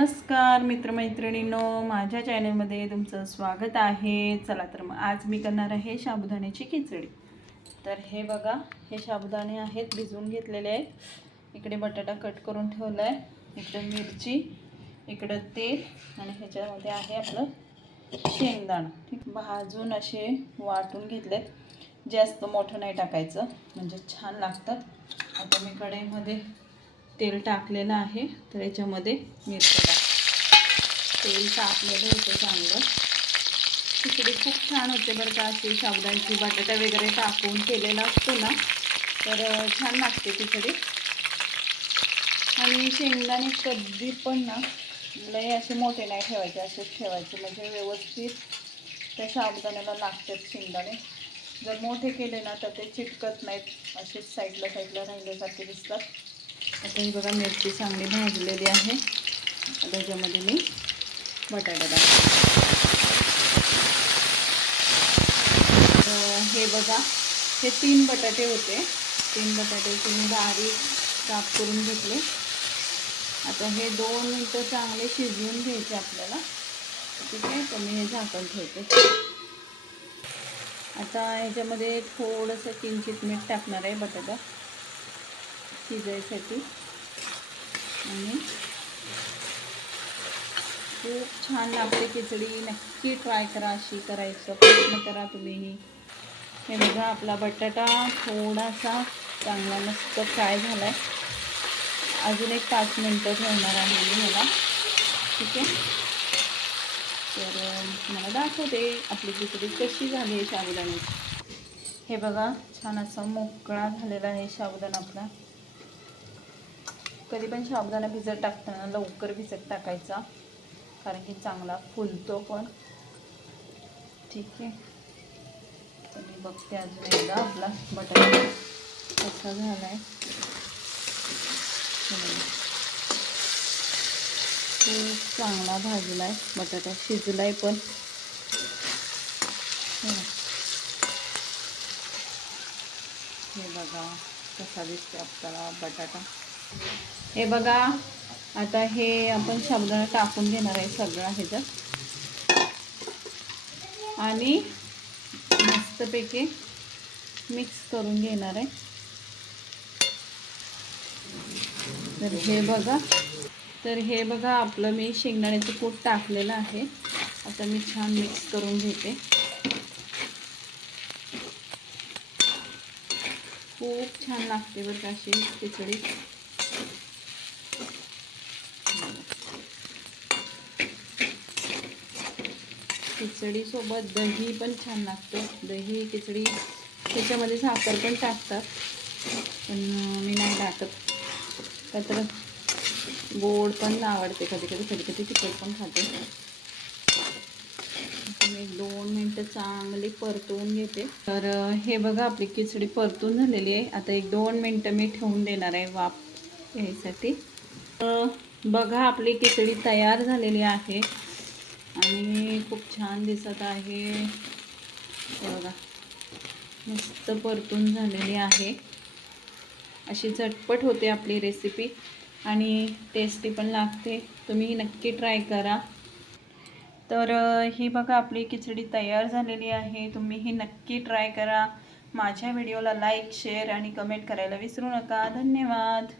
नमस्कार मित्रमैत्रिणींनो. माझ्या चॅनलमध्ये तुमचं स्वागत आहे. चला तर मग आज मी करणार आहे साबुदाण्याची खिचडी. तर हे बघा हे साबुदाणे आहेत भिजवून घेतलेले आहेत. इकडे बटाटा कट करून ठेवला आहे इकडे मिरची इकडं तेल आणि ह्याच्यामध्ये आहे आपलं शेंगदाणं. ठीक भाजून असे वाटून घेतलेत. जास्त मोठं नाही टाकायचं म्हणजे छान लागतं. आता मी कढईमध्ये तेल टाकलेलं आहे. तर याच्यामध्ये मिरच्या टाक तेल तापलेलं होतं चांगलं. खिचडी खूप छान होते बरं का. अशी साबुदाण्याची बटाटा वगैरे टाकून केलेला असतो ना. तर छान लागते खिचडी. आणि शेंगदाणे कधी पण ना लय असे मोठे नाही ठेवायचे. असेच ठेवायचे. म्हणजे व्यवस्थित त्या साबुदाण्याला लागतात शेंगदाणे. जर मोठे केले ना तर ते चिटकत नाहीत. असेच साईडला साईडला राहिल्यासारखे दिसतात. आता ही बघा मिरची चांगली भाजलेली आहे. आता त्याच्यामध्ये मी बटाटा टाकते. तर हे बघा हे तीन बटाटे होते. तीन बटाटे तुम्ही बारीक काप करून घेतले. आता हे दोन मिनटं चांगले शिजवून घ्यायचे आपल्याला. ठीक आहे तर मी हे झाकण ठेवते. आता ह्याच्यामध्ये थोडंसं किंचित मीठ टाकणार आहे बटाटा. शिजायसाठी आणि खूप छान लागते खिचडी. नक्की ट्राय करा अशी करायचं. प्रयत्न करा तुम्हीही. हे बघा आपला बटाटा थोडासा चांगला मस्त फ्राय झाला आहे अजून एक पाच मिनटं ठेवणार आहे मी ह्याला ठीक आहे? तर मला दाखवते आपली खिचडी कशी झाली आहे साबुदाण्याची. हे बघा छान असा मोकळा झालेला आहे साबुदाणा आपला. कधी पण साबुदाणा भिजत टाकताना लवकर भिजत टाकायचा. कारण की चांगला फुलतो पण. ठीक आहे. तर मी बघते अजून एकदा आपला बटाटा कसा झाला आहे खूप चांगला भाजला आहे बटाटा शिजला आहे पण. हे बघा. हे बघा कसा दिसते आपल्याला बटाटा. हे बघा आता हे आपण साबुदाणा टाकून घेणार आहे सगळं ह्याच्यात आणि मस्तपैकी मिक्स करून घेणार आहे. तर हे बघा तर हे बघा आपलं मी शेंगदाण्याचं कूट टाकलेलं आहे. आता मी छान मिक्स करून घेते. खूप छान लागते बरं का अशी खिचडी. खिचडीसोबत दही पण छान लागतं. दही खिचडी त्याच्यामध्ये साखर पण टाकतात. पण मी नाही टाकत. का तर गोड पण आवडते कधी कधी कधी कधी तिखट पण खाते. मी दोन मिनटं चांगली परतवून घेते. तर हे बघा आपली खिचडी परतून झालेली आहे. आता एक दोन मिनटं मी ठेवून देणार आहे वाफ यायसाठी बघा आपली खिचडी तयार झालेली आहे. आणि खूप छान दिसत आहे. बघा मस्त परतून झालेली आहे. अशी झटपट होते आपली रेसिपी आणि टेस्टी पण लागते. तुम्ही नक्की ट्राय करा. तर ही बघा आपली खिचडी तयार झालेली आहे. तुम्ही ही नक्की ट्राय करा. माझ्या व्हिडिओला लाईक शेअर आणि कमेंट करायला विसरू नका. धन्यवाद.